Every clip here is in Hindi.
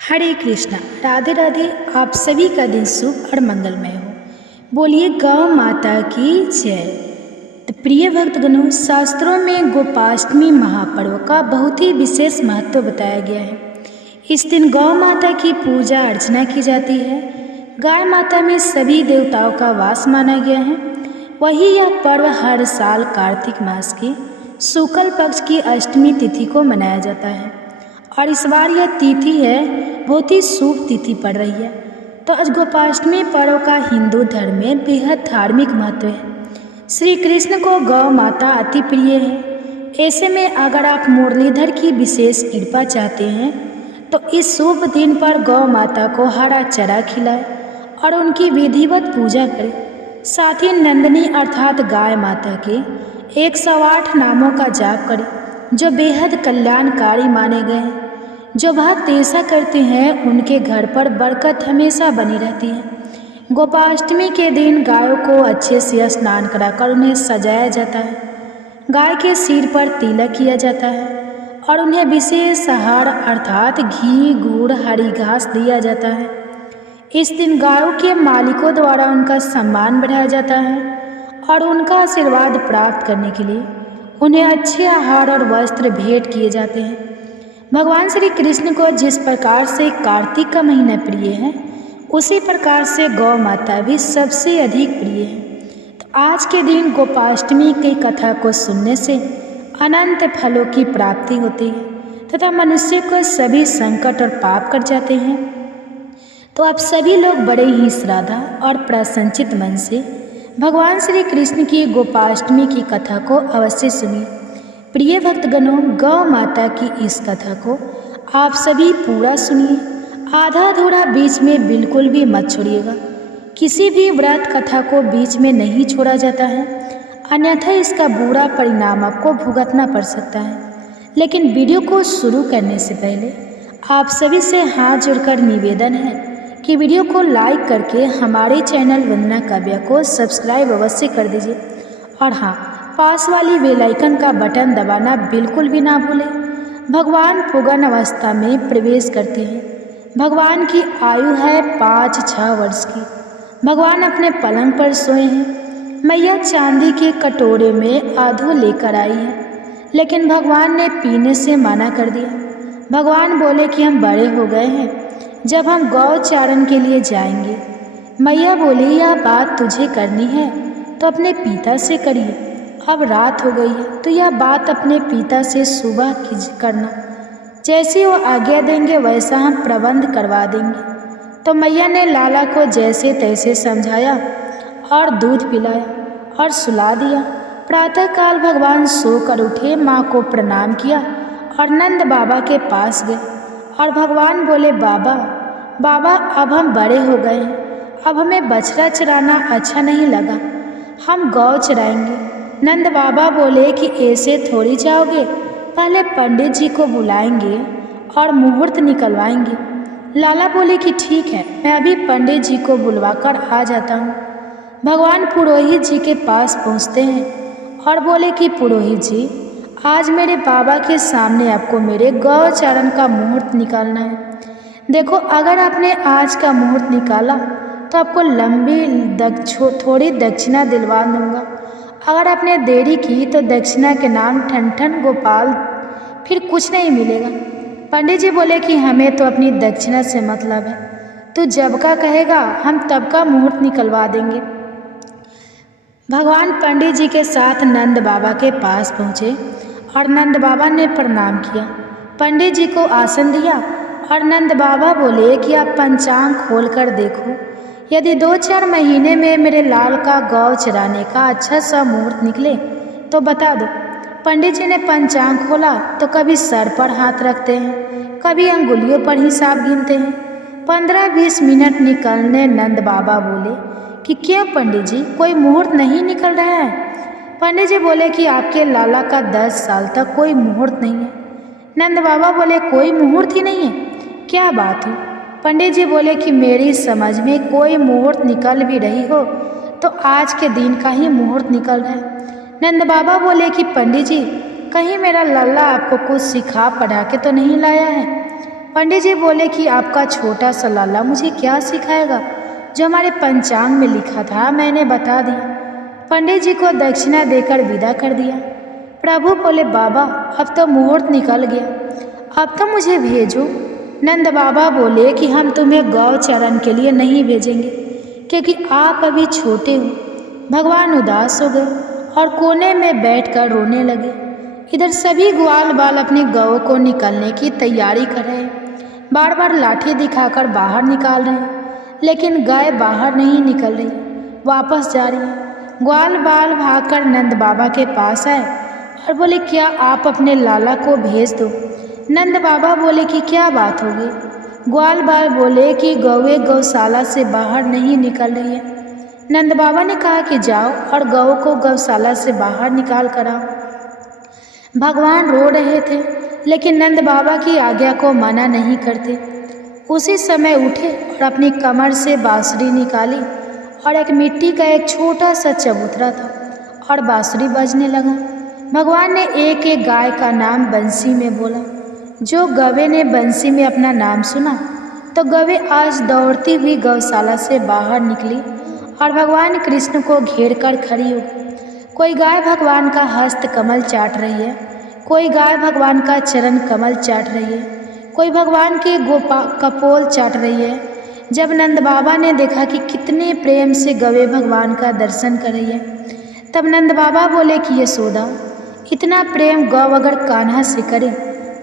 हरे कृष्णा। राधे राधे। आप सभी का दिन शुभ और मंगलमय हो। बोलिए गौ माता की जय। तो प्रिय भक्तगणों, शास्त्रों में गोपाष्टमी महापर्व का बहुत ही विशेष महत्व बताया गया है। इस दिन गौ माता की पूजा अर्चना की जाती है। गाय माता में सभी देवताओं का वास माना गया है। वही यह पर्व हर साल कार्तिक मास की शुक्ल पक्ष की अष्टमी तिथि को मनाया जाता है और इस बार यह तिथि है बहुत ही शुभ तिथि पड़ रही है। तो आज गोपाष्टमी पर्व का हिंदू धर्म में बेहद धार्मिक महत्व है। श्री कृष्ण को गौ माता अति प्रिय है। ऐसे में अगर आप मुरलीधर की विशेष कृपा चाहते हैं तो इस शुभ दिन पर गौ माता को हरा चरा खिलाएं और उनकी विधिवत पूजा करें। साथ ही नंदिनी अर्थात गाय माता के 108 नामों का जाप करें जो बेहद कल्याणकारी माने गए हैं। जो भक्त ऐसा करते हैं उनके घर पर बरकत हमेशा बनी रहती है। गोपाष्टमी के दिन गायों को अच्छे से स्नान कराकर उन्हें सजाया जाता है। गाय के सिर पर तिलक किया जाता है और उन्हें विशेष आहार अर्थात घी गुड़ हरी घास दिया जाता है। इस दिन गायों के मालिकों द्वारा उनका सम्मान बढ़ाया जाता है और उनका आशीर्वाद प्राप्त करने के लिए उन्हें अच्छे आहार और वस्त्र भेंट किए जाते हैं। भगवान श्री कृष्ण को जिस प्रकार से कार्तिक का महीना प्रिय है उसी प्रकार से गौ माता भी सबसे अधिक प्रिय है। तो आज के दिन गोपाष्टमी की कथा को सुनने से अनंत फलों की प्राप्ति होती है तथा मनुष्य को सभी संकट और पाप कट जाते हैं। तो आप सभी लोग बड़े ही श्रद्धा और प्रसन्नचित मन से भगवान श्री कृष्ण की गोपाष्टमी की कथा को अवश्य सुनिए। प्रिय भक्तगणों, गौ माता की इस कथा को आप सभी पूरा सुनिए। आधा अधूरा बीच में बिल्कुल भी मत छोड़िएगा। किसी भी व्रत कथा को बीच में नहीं छोड़ा जाता है, अन्यथा इसका बुरा परिणाम आपको भुगतना पड़ सकता है। लेकिन वीडियो को शुरू करने से पहले आप सभी से हाथ जोड़कर निवेदन है कि वीडियो को लाइक करके हमारे चैनल वंदना काव्या को सब्सक्राइब अवश्य कर दीजिए और हाँ, पास वाली बेल आइकन का बटन दबाना बिल्कुल भी ना भूलें। भगवान पुगन अवस्था में प्रवेश करते हैं। भगवान की आयु है 5-6 वर्ष की। भगवान अपने पलंग पर सोए हैं। मैया चांदी के कटोरे में आधो लेकर आई है, लेकिन भगवान ने पीने से मना कर दिया। भगवान बोले कि हम बड़े हो गए हैं, जब हम गौ चारण के लिए जाएंगे। मैया बोली यह बात तुझे करनी है तो अपने पिता से करिए। अब रात हो गई है तो यह बात अपने पिता से सुबह करना। जैसे वो आज्ञा देंगे वैसा हम प्रबंध करवा देंगे। तो मैया ने लाला को जैसे तैसे समझाया और दूध पिलाया और सुला दिया। प्रातःकाल भगवान सोकर उठे, माँ को प्रणाम किया और नंद बाबा के पास गए और भगवान बोले बाबा अब हम बड़े हो गए हैं, अब हमें बछड़ा चराना अच्छा नहीं लगा, हम गौ चराएंगे। नंद बाबा बोले कि ऐसे थोड़ी जाओगे, पहले पंडित जी को बुलाएंगे और मुहूर्त निकलवाएंगे। लाला बोले कि ठीक है, मैं अभी पंडित जी को बुलवाकर आ जाता हूँ। भगवान पुरोहित जी के पास पहुँचते हैं और बोले कि पुरोहित जी, आज मेरे बाबा के सामने आपको मेरे गौ चारण का मुहूर्त निकालना है। देखो, अगर आपने आज का मुहूर्त निकाला तो आपको थोड़ी दक्षिणा दिलवा दूंगा। अगर आपने देरी की तो दक्षिणा के नाम ठन गोपाल, फिर कुछ नहीं मिलेगा। पंडित जी बोले कि हमें तो अपनी दक्षिणा से मतलब है, तू जब का कहेगा हम तब का मुहूर्त निकलवा देंगे। भगवान पंडित जी के साथ नंद बाबा के पास पहुँचे और नंद बाबा ने प्रणाम किया। पंडित जी को आसन दिया और नंद बाबा बोले कि आप पंचांग खोल कर देखो, यदि 2-4 महीने में मेरे लाल का गौ चराने का अच्छा सा मुहूर्त निकले तो बता दो। पंडित जी ने पंचांग खोला तो कभी सर पर हाथ रखते हैं, कभी अंगुलियों पर हिसाब गिनते हैं। 15-20 मिनट निकलने नंद बाबा बोले कि क्यों पंडित जी, कोई मुहूर्त नहीं निकल रहा है? पंडित जी बोले कि आपके लाला का 10 साल तक कोई मुहूर्त नहीं है। नंद बाबा बोले कोई मुहूर्त ही नहीं है, क्या बात हुई? पंडित जी बोले कि मेरी समझ में कोई मुहूर्त निकल भी रही हो तो आज के दिन का ही मुहूर्त निकल रहा है। नंद बाबा बोले कि पंडित जी, कहीं मेरा लल्ला आपको कुछ सिखा पढ़ा के तो नहीं लाया है? पंडित जी बोले कि आपका छोटा सा लाला मुझे क्या सिखाएगा, जो हमारे पंचांग में लिखा था मैंने बता दिया। पंडित जी को दक्षिणा देकर विदा कर दिया। प्रभु बोले, बाबा अब तो मुहूर्त निकल गया, अब तो मुझे भेजो। नंद बाबा बोले कि हम तुम्हें गौ चरण के लिए नहीं भेजेंगे, क्योंकि आप अभी छोटे हो। भगवान उदास हो गए और कोने में बैठकर रोने लगे। इधर सभी ग्वाल बाल अपनी गौ को निकलने की तैयारी कर रहे हैं, बार बार लाठी दिखाकर बाहर निकाल रहे हैं, लेकिन गाय बाहर नहीं निकल रही, वापस जा रही है। ग्वाल बाल भागकर नंद बाबा के पास आए और बोले, क्या आप अपने लाला को भेज दो। नंद बाबा बोले कि क्या बात होगी। ग्वाल बाल बोले कि गौएं गौशाला से बाहर नहीं निकल रही है। नंद बाबा ने कहा कि जाओ और गौ को गौशाला से बाहर निकाल कर आओ। भगवान रो रहे थे, लेकिन नंद बाबा की आज्ञा को मना नहीं करते। उसी समय उठे और अपनी कमर से बांसुरी निकाली और एक मिट्टी का एक छोटा सा चबूतरा था और बांसुरी बजने लगा। भगवान ने एक एक गाय का नाम बंसी में बोला। जो गवे ने बंसी में अपना नाम सुना तो गवे आज दौड़ती हुई गौशाला से बाहर निकली और भगवान कृष्ण को घेर कर खड़ी हो गई। कोई गाय भगवान का हस्त कमल चाट रही है, कोई गाय भगवान का चरण कमल चाट रही है, कोई भगवान के कपोल चाट रही है। जब नंद बाबा ने देखा कि कितने प्रेम से गवे भगवान का दर्शन कर रही है, तब नंद बाबा बोले कि यशोदा, इतना प्रेम गौ अगर कान्हा से करे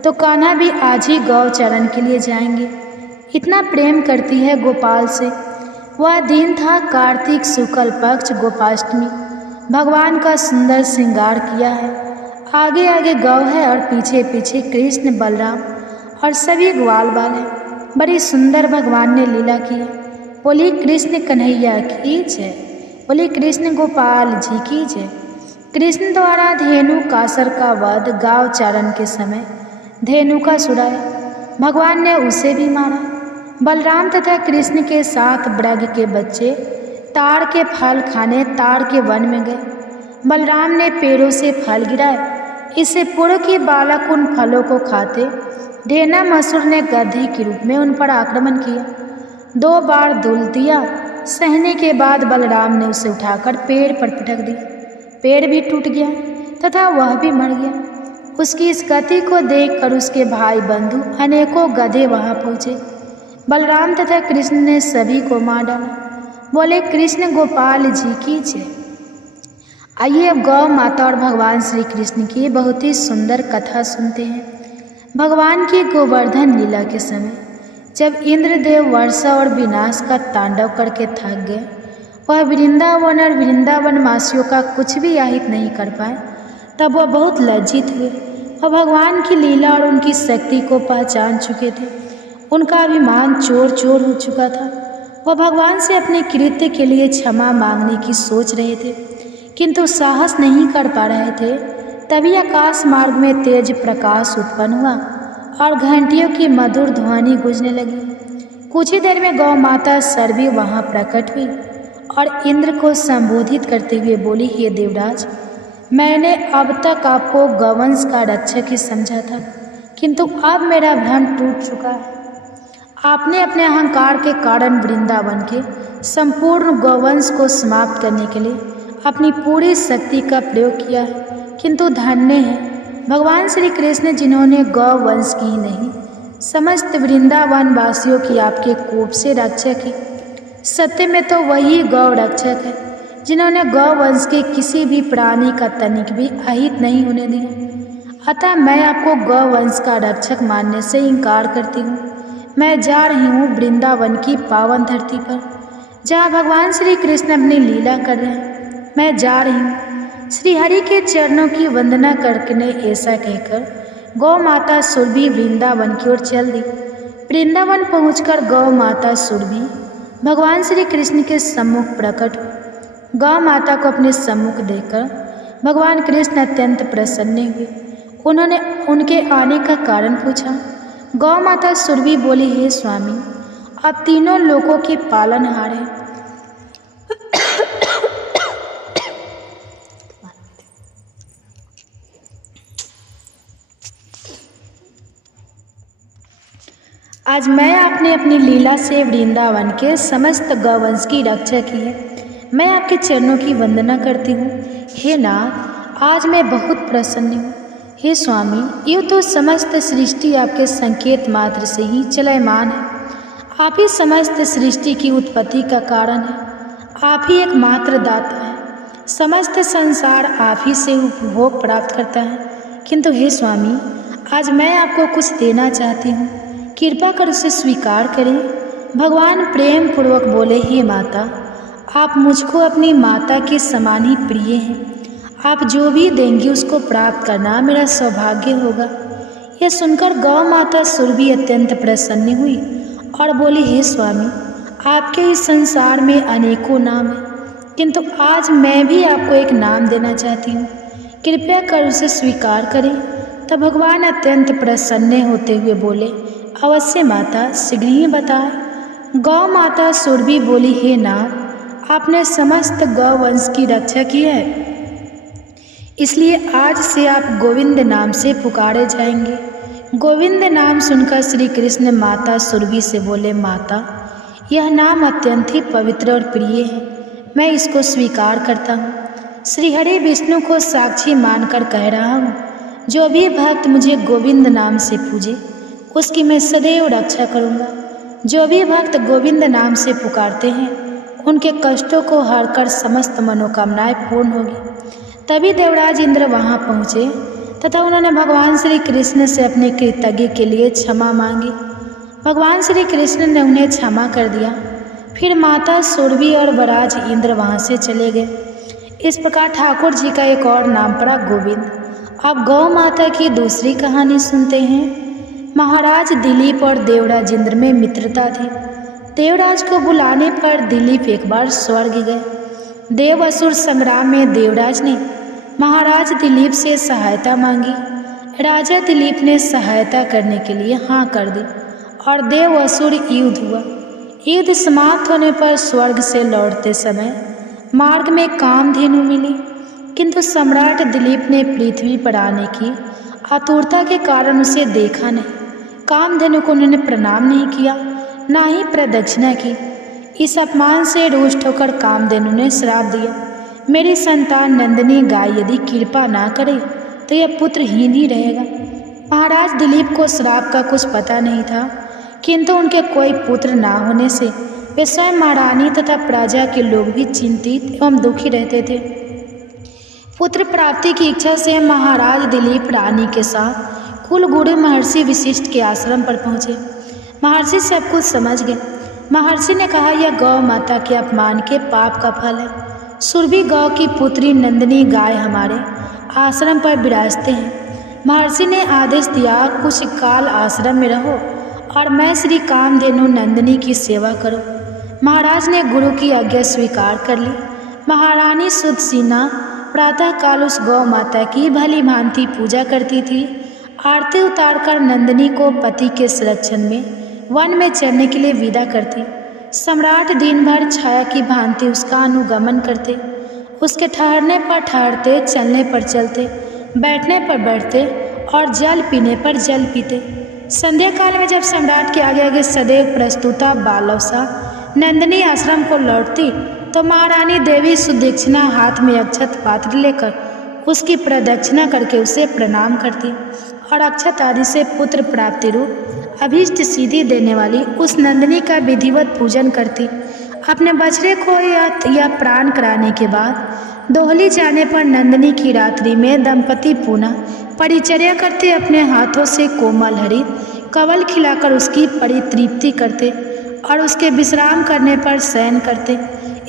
तो कान्हा भी आज ही गौ चरण के लिए जाएंगे। इतना प्रेम करती है गोपाल से। वह दिन था कार्तिक शुक्ल पक्ष गोपाष्टमी। भगवान का सुंदर श्रृंगार किया है। आगे आगे गौ है और पीछे पीछे कृष्ण, बलराम और सभी ग्वाल बाल हैं। बड़ी सुंदर भगवान ने लीला की है। बोली कृष्ण कन्हैया की जय, बोली कृष्ण गोपाल जी की जय। कृष्ण द्वारा धेनु कासर का वध गांव चारण के समय धेनु का छुड़ाया, भगवान ने उसे भी मारा। बलराम तथा कृष्ण के साथ ब्रज के बच्चे ताड़ के फल खाने ताड़ के वन में गए। बलराम ने पेड़ों से फल गिराए। इससे पूर्व कि बालक उन फलों को खाते, ढेनामसुर ने गधे के रूप में उन पर आक्रमण किया। 2 बार दुल दिया। सहने के बाद बलराम ने उसे उठाकर पेड़ पर पटक दिया। पेड़ भी टूट गया तथा वह भी मर गया। उसकी इस गति को देखकर उसके भाई बंधु अनेकों गधे वहां पहुंचे। बलराम तथा कृष्ण ने सभी को मार डाला। बोले कृष्ण गोपाल जी की जय। आइए अब गौ माता और भगवान श्री कृष्ण की बहुत ही सुंदर कथा सुनते हैं। भगवान की गोवर्धन लीला के समय जब इंद्रदेव वर्षा और विनाश का तांडव करके थक गए, वह वृंदावन और वृंदावन वासियों का कुछ भी आहित नहीं कर पाए, तब वह बहुत लज्जित हुए। वह भगवान की लीला और उनकी शक्ति को पहचान चुके थे। उनका अभिमान चोर चोर हो चुका था। वह भगवान से अपने कृत्य के लिए क्षमा मांगने की सोच रहे थे, किंतु साहस नहीं कर पा रहे थे। तभी आकाश मार्ग में तेज प्रकाश उत्पन्न हुआ और घंटियों की मधुर ध्वनि गूंजने लगी। कुछ ही देर में गौ माता सरवी वहां प्रकट हुई और इंद्र को संबोधित करते हुए बोली, हे देवराज, मैंने अब तक आपको गौवंश का रक्षक ही समझा था, किंतु अब मेरा भ्रम टूट चुका है। आपने अपने अहंकार के कारण वृंदावन के संपूर्ण गौवंश को समाप्त करने के लिए अपनी पूरी शक्ति का प्रयोग किया है, किंतु धन्य है भगवान श्री कृष्ण जिन्होंने गौवंश की ही नहीं समस्त वृंदावन वासियों की आपके कोप से रक्षा की। सत्य में तो वही गौ रक्षक है जिन्होंने गौवंश के किसी भी प्राणी का तनिक भी अहित नहीं होने दिया। अतः मैं आपको गौवंश का रक्षक मानने से इनकार करती हूँ। मैं जा रही हूँ वृंदावन की पावन धरती पर, जहाँ भगवान श्री कृष्ण अपनी लीला कर रहे हैं। मैं जा रही हूँ। श्री हरि के चरणों की वंदना करके ने ऐसा कहकर गौ माता सुरभि वृंदावन की ओर चल दी। वृंदावन पहुंचकर गौ माता सुरभि भगवान श्री कृष्ण के सम्मुख प्रकट हुई। गौ माता को अपने सम्मुख देखकर भगवान कृष्ण अत्यंत प्रसन्न हुए। उन्होंने उनके आने का कारण पूछा। गौ माता सुरभि बोली, हे स्वामी, आप तीनों लोकों के पालनहार हैं। आज मैं आपने अपनी लीला से वृंदावन के समस्त गौवंश की रक्षा की है। मैं आपके चरणों की वंदना करती हूँ। हे नाथ, आज मैं बहुत प्रसन्न हूँ। हे स्वामी, यूँ तो समस्त सृष्टि आपके संकेत मात्र से ही चलयमान है। आप ही समस्त सृष्टि की उत्पत्ति का कारण है। आप ही एकमात्र दाता है। समस्त संसार आप ही से उपभोग प्राप्त करता है। किंतु हे स्वामी, आज मैं आपको कुछ देना चाहती हूँ, कृपा कर उसे स्वीकार करें। भगवान प्रेम पूर्वक बोले, हे माता, आप मुझको अपनी माता के समान ही प्रिय हैं। आप जो भी देंगी उसको प्राप्त करना मेरा सौभाग्य होगा। यह सुनकर गौ माता सुरभि अत्यंत प्रसन्न हुई और बोली, हे स्वामी, आपके इस संसार में अनेकों नाम हैं, किंतु आज मैं भी आपको एक नाम देना चाहती हूँ, कृपया कर उसे स्वीकार करें। तब भगवान अत्यंत प्रसन्न होते हुए बोले, अवश्य माता, शीघ्र ही बताएं। गौ माता सुरभि बोली, हे नाथ, आपने समस्त गौ वंश की रक्षा की है, इसलिए आज से आप गोविंद नाम से पुकारे जाएंगे। गोविंद नाम सुनकर श्री कृष्ण माता सुरभि से बोले, माता, यह नाम अत्यंत ही पवित्र और प्रिय है, मैं इसको स्वीकार करता हूँ। श्री हरि विष्णु को साक्षी मानकर कह रहा हूँ, जो भी भक्त मुझे गोविंद नाम से पूजे उसकी मैं सदैव रक्षा करूँगा। जो भी भक्त गोविंद नाम से पुकारते हैं उनके कष्टों को हरकर समस्त मनोकामनाएं पूर्ण होगी। तभी देवराज इंद्र वहाँ पहुँचे तथा उन्होंने भगवान श्री कृष्ण से अपने कृतज्ञ के लिए क्षमा मांगी। भगवान श्री कृष्ण ने उन्हें क्षमा कर दिया। फिर माता सुरभि और वराज इंद्र वहाँ से चले गए। इस प्रकार ठाकुर जी का एक और नाम पड़ा गोविंद। अब गौ माता की दूसरी कहानी सुनते हैं। महाराज दिलीप और देवराज इंद्र में मित्रता थी। देवराज को बुलाने पर दिलीप एक बार स्वर्ग गए। देव असुर संग्राम में देवराज ने महाराज दिलीप से सहायता मांगी। राजा दिलीप ने सहायता करने के लिए हाँ कर दी और देव असुर युद्ध हुआ। युद्ध समाप्त होने पर स्वर्ग से लौटते समय मार्ग में कामधेनु मिली, किंतु सम्राट दिलीप ने पृथ्वी पर आने की आतुरता के कारण उसे देखा नहीं। कामधेनु को उन्होंने प्रणाम नहीं किया, ना ही प्रदक्षिणा की। इस अपमान से रुष्ट होकर कामधेनु ने श्राप दिया, मेरी संतान नंदिनी गाय यदि कृपा ना करे तो यह पुत्रहीन ही रहेगा। महाराज दिलीप को श्राप का कुछ पता नहीं था, किंतु उनके कोई पुत्र ना होने से वे स्वयं महारानी तथा प्रजा के लोग भी चिंतित एवं दुखी रहते थे। पुत्र प्राप्ति की इच्छा से महाराज दिलीप रानी के साथ कुलगुरु महर्षि वशिष्ठ के आश्रम पर पहुँचे। महर्षि सब कुछ समझ गए। महर्षि ने कहा, यह गौ माता के अपमान के पाप का फल है। सुरभि गौ की पुत्री नंदिनी गाय हमारे आश्रम पर विराजते हैं। महर्षि ने आदेश दिया, कुछ काल आश्रम में रहो और मैं श्री कामधेनु नंदिनी की सेवा करो। महाराज ने गुरु की आज्ञा स्वीकार कर ली। महारानी सुदसीना प्रातःकाल उस गौ माता की भली भांति पूजा करती थी। आरती उतारकर नंदिनी को पति के संरक्षण में वन में चरने के लिए विदा करती। सम्राट दिन भर छाया की भांति उसका अनुगमन करते। उसके ठहरने पर ठहरते, चलने पर चलते, बैठने पर बैठते और जल पीने पर जल पीते। संध्या काल में जब सम्राट के आगे आगे सदैव प्रस्तुता बालवसा नंदिनी आश्रम को लौटती तो महारानी देवी सुदक्षिणा हाथ में अक्षत पात्र लेकर उसकी प्रदक्षिणा करके उसे प्रणाम करती और अक्षत आदि से पुत्र प्राप्ति रूप अभीष्ट सिद्धि देने वाली उस नंदिनी का विधिवत पूजन करती। अपने बछड़े को या प्राण कराने के बाद दोहली जाने पर नंदिनी की रात्रि में दंपति पुनः परिचर्या करते, अपने हाथों से कोमल हरित कवल खिलाकर उसकी परितृप्ति करते और उसके विश्राम करने पर शयन करते।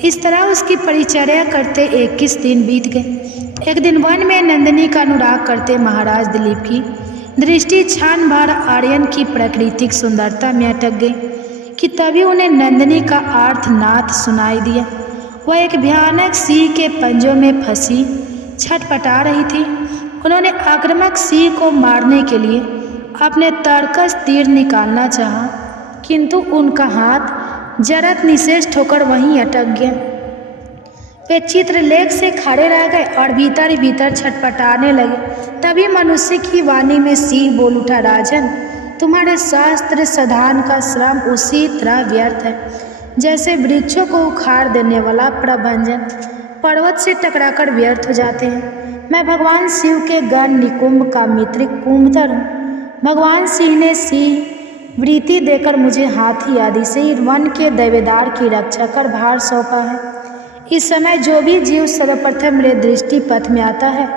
इस तरह उसकी परिचर्या करते 21 दिन बीत गए। एक दिन वन में नंदिनी का अनुराग करते महाराज दिलीप की दृष्टि क्षण भर आर्यन की प्राकृतिक सुंदरता में अटक गई कि तभी उन्हें नंदिनी का आर्तनाद सुनाई दिया। वह एक भयानक सिंह के पंजों में फंसी छटपटा रही थी। उन्होंने आक्रामक सिंह को मारने के लिए अपने तरकस तीर निकालना चाहा, किंतु उनका हाथ जरत निश्चेष्ट होकर वहीं अटक गया। वे चित्रलेख से खड़े रह गए और भीतर ही भीतर छटपटाने लगे। तभी मनुष्य की वाणी में सिंह बोल उठा, राजन, तुम्हारे शास्त्र सधान का श्रम उसी तरह व्यर्थ है जैसे वृक्षों को उखाड़ देने वाला प्रभंजन पर्वत से टकराकर व्यर्थ हो जाते हैं। मैं भगवान शिव के गण निकुंभ का मित्र कुंभधर हूँ। भगवान सिंह ने सिंह वृत्ति देकर मुझे हाथी आदि से वन के देवेदार की रक्षा कर भार सौंपा है। इस समय जो भी जीव सर्वप्रथम मेरे दृष्टि पथ में आता है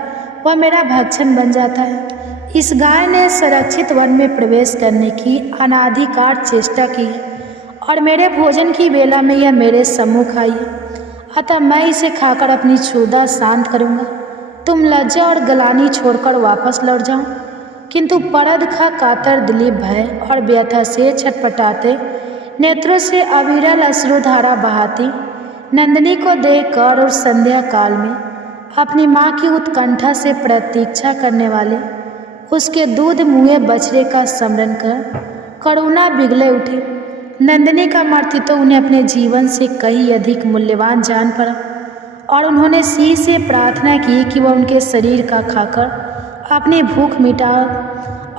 वह मेरा भक्षण बन जाता है। इस गाय ने संरक्षित वन में प्रवेश करने की अनाधिकार चेष्टा की है और मेरे भोजन की बेला में यह मेरे सम्मुख आई है, अतः मैं इसे खाकर अपनी क्षुधा शांत करूँगा। तुम लज्जा और गलानी छोड़कर वापस लौट जाओ। किंतु परदखा कातर दिलीप भय और व्यथा से छटपटाते नेत्रों से अविरल अश्रुधारा बहाती नंदिनी को देखकर और संध्या काल में अपनी माँ की उत्कंठा से प्रतीक्षा करने वाले उसके दूध मुँहे बछड़े का स्मरण कर करुणा बिगले उठी। नंदिनी का मृत्यु तो उन्हें अपने जीवन से कहीं अधिक मूल्यवान जान पड़ा और उन्होंने सिंह से प्रार्थना की कि वह उनके शरीर का खाकर अपनी भूख मिटा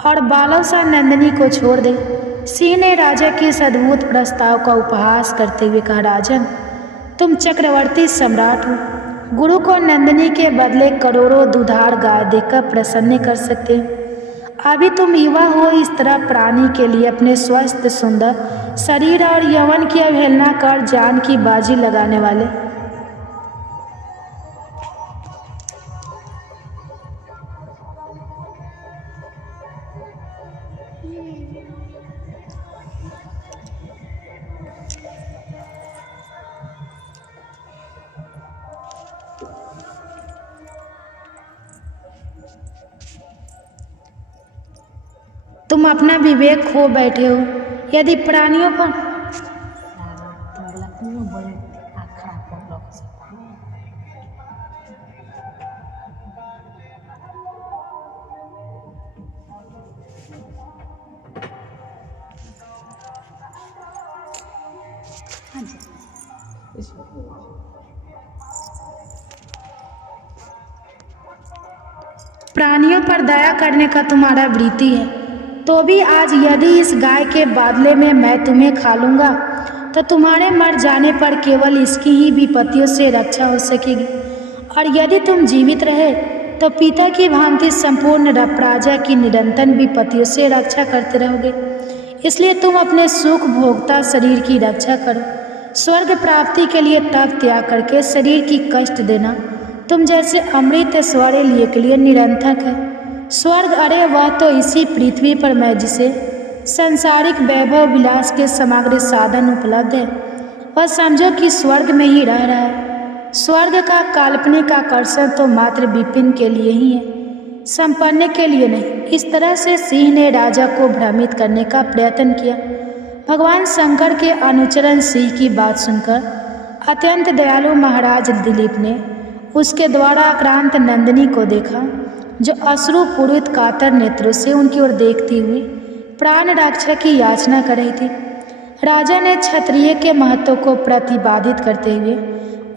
और बालों सा नंदिनी को छोड़ दे। सिंह ने राजा के इस अद्भुत प्रस्ताव का उपहास करते हुए कहा, राजन, तुम चक्रवर्ती सम्राट हो, गुरु को नंदिनी के बदले करोड़ों दुधार गाय देकर प्रसन्न कर सकते हो। अभी तुम युवा हो, इस तरह प्राणी के लिए अपने स्वस्थ सुंदर शरीर और यौवन की अवहेलना कर जान की बाजी लगाने वाले तुम अपना विवेक खो बैठे हो। यदि प्राणियों पर प्राणियों पर दया करने का तुम्हारा वृत्ति है, तो भी आज यदि इस गाय के बदले में मैं तुम्हें खा लूँगा तो तुम्हारे मर जाने पर केवल इसकी ही विपत्तियों से रक्षा हो सकेगी, और यदि तुम जीवित रहे तो पिता की भांति संपूर्ण प्रजा की निरंतर विपत्तियों से रक्षा करते रहोगे। इसलिए तुम अपने सुख भोगता शरीर की रक्षा करो। स्वर्ग प्राप्ति के लिए तप त्याग करके शरीर की कष्ट देना तुम जैसे अमृत ऐश्वर्य लिए के लिए निरंथक है। स्वर्ग, अरे वह तो इसी पृथ्वी पर मैं जिसे सांसारिक वैभव विलास के समग्र साधन उपलब्ध है, वह समझो कि स्वर्ग में ही रह रहा है। स्वर्ग का काल्पनिक आकर्षण तो मात्र विपिन के लिए ही है, संपन्न के लिए नहीं। इस तरह से सिंह ने राजा को भ्रमित करने का प्रयत्न किया। भगवान शंकर के अनुचरण सिंह की बात सुनकर अत्यंत दयालु महाराज दिलीप ने उसके द्वारा आक्रांत नंदिनी को देखा, जो अश्रुपूरित कातर नेत्रों से उनकी ओर देखती हुई प्राण रक्षा की याचना कर रही थी। राजा ने क्षत्रिय के महत्व को प्रतिपादित करते हुए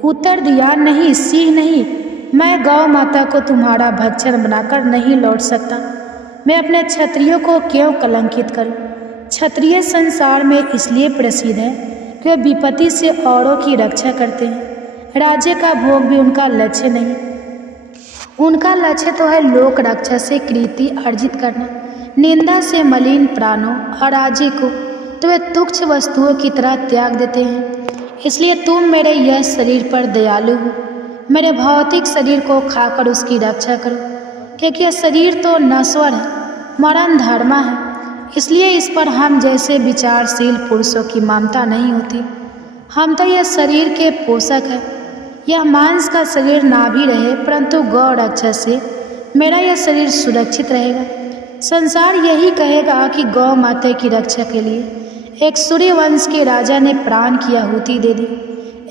उत्तर दिया, नहीं सिंह नहीं, मैं गौ माता को तुम्हारा भक्षण बनाकर नहीं लौट सकता। मैं अपने क्षत्रियों को क्यों कलंकित करूं? क्षत्रिय संसार में इसलिए प्रसिद्ध है कि वे विपत्ति से औरों की रक्षा करते हैं। राज्य का भोग भी उनका लक्ष्य नहीं, उनका लक्ष्य तो है लोक रक्षा से कीर्ति अर्जित करना। निंदा से मलिन प्राणों और राज्य को तो वे तुच्छ वस्तुओं की तरह त्याग देते हैं। इसलिए तुम मेरे यह शरीर पर दयालु हो, मेरे भौतिक शरीर को खाकर उसकी रक्षा करो, क्योंकि यह शरीर तो नश्वर है, मरण धर्मा है। इसलिए इस पर हम जैसे विचारशील पुरुषों की ममता नहीं होती। हम तो यह शरीर के पोषक है। यह मांस का शरीर ना भी रहे, परंतु गौ रक्षा से मेरा यह शरीर सुरक्षित रहेगा। संसार यही कहेगा कि गौ माता की रक्षा के लिए एक सूर्यवंश के राजा ने प्राण की आहुति दे दी।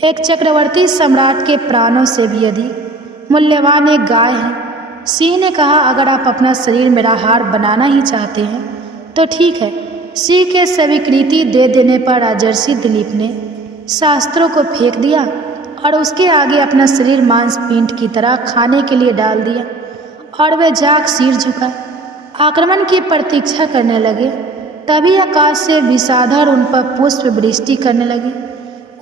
एक चक्रवर्ती सम्राट के प्राणों से भी अधिक मूल्यवान एक गाय है। सिंह ने कहा, अगर आप अपना शरीर मेरा हार बनाना ही चाहते हैं तो ठीक है। सिंह के स्वीकृति दे देने पर राजर्षि दिलीप ने शास्त्रों को फेंक दिया और उसके आगे अपना शरीर मांस पिंड की तरह खाने के लिए डाल दिया और वे जाग सिर झुका आक्रमण की प्रतीक्षा करने लगे। तभी आकाश से विषाधर उन पर पुष्प वृष्टि करने लगी।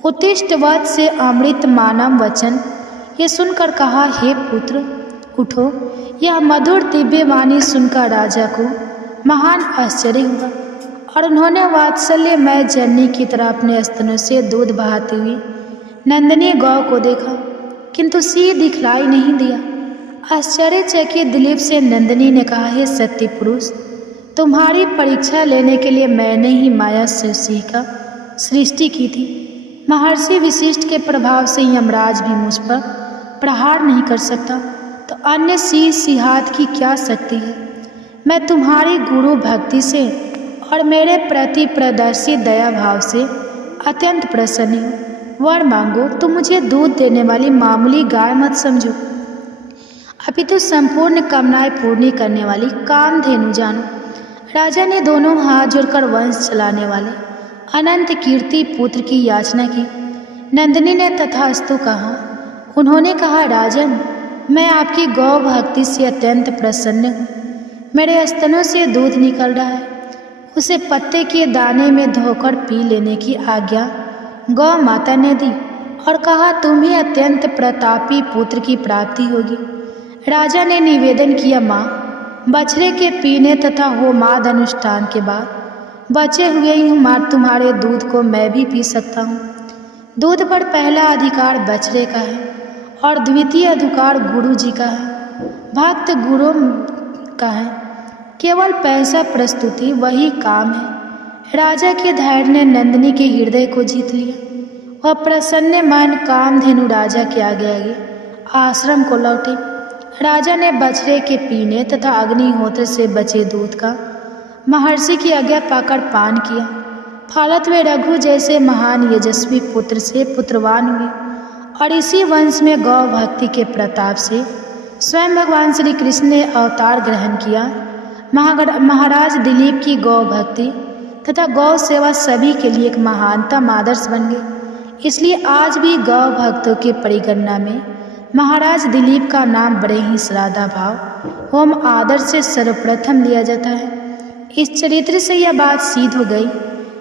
उत्तिष्ठ वध से अमृत मानव वचन ये सुनकर कहा, हे पुत्र उठो। यह मधुर दिव्य वाणी सुनकर राजा को महान आश्चर्य हुआ और उन्होंने वात्सल्यमय जननी की तरह अपने स्तनों से दूध बहाती हुई नंदिनी गौ को देखा, किंतु सिंह दिखलाई नहीं दिया। आश्चर्यचकित दिलीप से नंदिनी ने कहा, हे सत्य पुरुष, तुम्हारी परीक्षा लेने के लिए मैंने ही माया से सिंह का सृष्टि की थी। महर्षि वशिष्ठ के प्रभाव से यमराज भी मुझ पर प्रहार नहीं कर सकता, तो अन्य सिंहात की क्या शक्ति है। मैं तुम्हारी गुरु भक्ति से और मेरे प्रति प्रदर्शित दया भाव से अत्यंत प्रसन्न हूँ। वर मांगो, तुम मुझे दूध देने वाली मामूली गाय मत समझो, अपितु संपूर्ण कामनाएं पूर्ण करने वाली कामधेनु जानो। राजा ने दोनों हाथ जोड़कर वंश चलाने वाले अनंत कीर्ति पुत्र की याचना की। नंदिनी ने तथास्तु कहा। उन्होंने कहा, राजन, मैं आपकी गौ भक्ति से अत्यंत प्रसन्न हूँ। मेरे स्तनों से दूध निकल रहा है, उसे पत्ते के दाने में धोकर पी लेने की आज्ञा गौ माता ने दी और कहा, तुम्हें अत्यंत प्रतापी पुत्र की प्राप्ति होगी। राजा ने निवेदन किया, माँ, बछड़े के पीने तथा होमाद अनुष्ठान के बाद बचे हुए ही तुम्हारे दूध को मैं भी पी सकता हूँ। दूध पर पहला अधिकार बछड़े का है और द्वितीय अधिकार गुरु जी का है, भक्त गुरु का है। केवल पैसा प्रस्तुति वही काम है। राजा के धैर्य ने नंदिनी के हृदय को जीत लिया। वह प्रसन्न मन कामधेनु राजा के आगे आश्रम को लौटे। राजा ने बछड़े के पीने तथा अग्निहोत्र से बचे दूध का महर्षि की आज्ञा पाकर पान किया। फलत वे रघु जैसे महान यशस्वी पुत्र से पुत्रवान हुए और इसी वंश में गौ भक्ति के प्रताप से स्वयं भगवान श्री कृष्ण ने अवतार ग्रहण किया। महाराज दिलीप की गौ भक्ति तथा गौ सेवा सभी के लिए एक महानतम आदर्श बन गई। इसलिए आज भी गौ भक्तों की परिगणना में महाराज दिलीप का नाम बड़े ही श्रद्धा भाव एवं आदर से सर्वप्रथम लिया जाता है। इस चरित्र से यह बात सिद्ध हो गई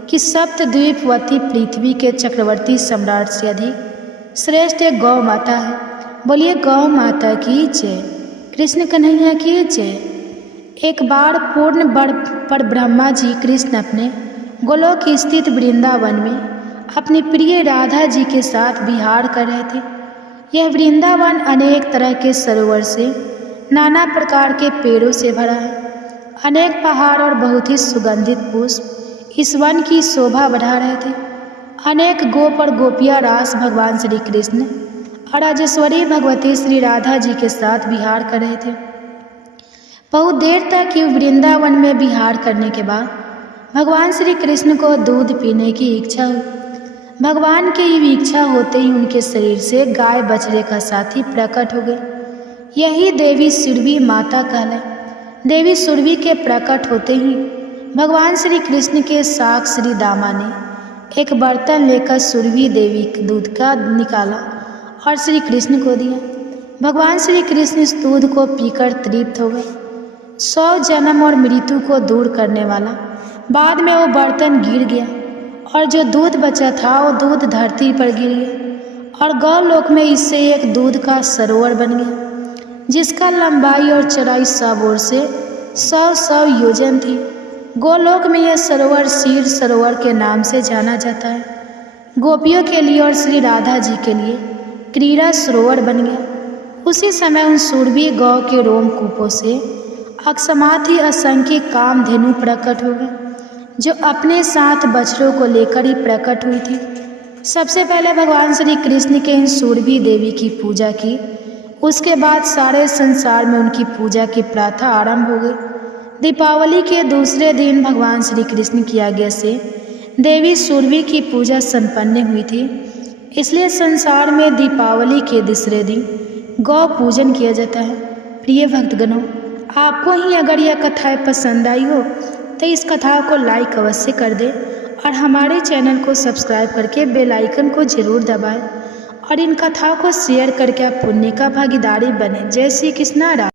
कि सप्तद्वीपवती पृथ्वी के चक्रवर्ती सम्राट से अधिक श्रेष्ठ एक गौ माता है। बोलिए गौ माता की जय, कृष्ण कन्हैया की जय। एक बार पूर्ण पर ब्रह्मा जी कृष्ण अपने गोलोक स्थित वृंदावन में अपनी प्रिय राधा जी के साथ विहार कर रहे थे। यह वृंदावन अनेक तरह के सरोवर से, नाना प्रकार के पेड़ों से भरा है। अनेक पहाड़ और बहुत ही सुगंधित पुष्प इस वन की शोभा बढ़ा रहे थे। अनेक गोप और गोपियाँ रास भगवान श्री कृष्ण और राजेश्वरी भगवती श्री राधा जी के साथ विहार कर रहे थे। बहुत देर तक वृंदावन में विहार करने के बाद भगवान श्री कृष्ण को दूध पीने की इच्छा हुई। भगवान की इच्छा होते ही उनके शरीर से गाय बछड़े का साथी प्रकट हो गए। यही देवी सुरभि माता कहलाए। देवी सुरभि के प्रकट होते ही भगवान श्री कृष्ण के साक श्री दामा ने एक बर्तन लेकर सुरभि देवी दूध का निकाला और श्री कृष्ण को दिया। भगवान श्री कृष्ण इस दूध को पीकर तृप्त हो गए। 100 जन्म और मृत्यु को दूर करने वाला बाद में वो बर्तन गिर गया और जो दूध बचा था वो दूध धरती पर गिर गया और गौलोक में इससे एक दूध का सरोवर बन गया जिसका लंबाई और चौड़ाई 100 ओर से 100 योजन थी। गोलोक में यह सरोवर क्षीर सरोवर के नाम से जाना जाता है। गोपियों के लिए और श्री राधा जी के लिए क्रीड़ा सरोवर बन गया। उसी समय उन सुरभि गौ के रोमकूपों से अकस्मात ही असंख्य कामधेनु प्रकट हो गए जो अपने साथ बछड़ों को लेकर ही प्रकट हुई थी। सबसे पहले भगवान श्री कृष्ण के इन सुरभि देवी की पूजा की। उसके बाद सारे संसार में उनकी पूजा की प्रथा आरंभ हो गई। दीपावली के दूसरे दिन भगवान श्री कृष्ण की आज्ञा से देवी सुरभि की पूजा संपन्न हुई थी। इसलिए संसार में दीपावली के दूसरे दिन गौ पूजन किया जाता है। प्रिय भक्तगणों, आपको ही अगर यह कथाएं पसंद आई हो तो इस कथा को लाइक अवश्य कर दें और हमारे चैनल को सब्सक्राइब करके बेल आइकन को जरूर दबाएं और इन कथाओं को शेयर करके आप पुण्य का भागीदारी बने। जय श्री कृष्ण।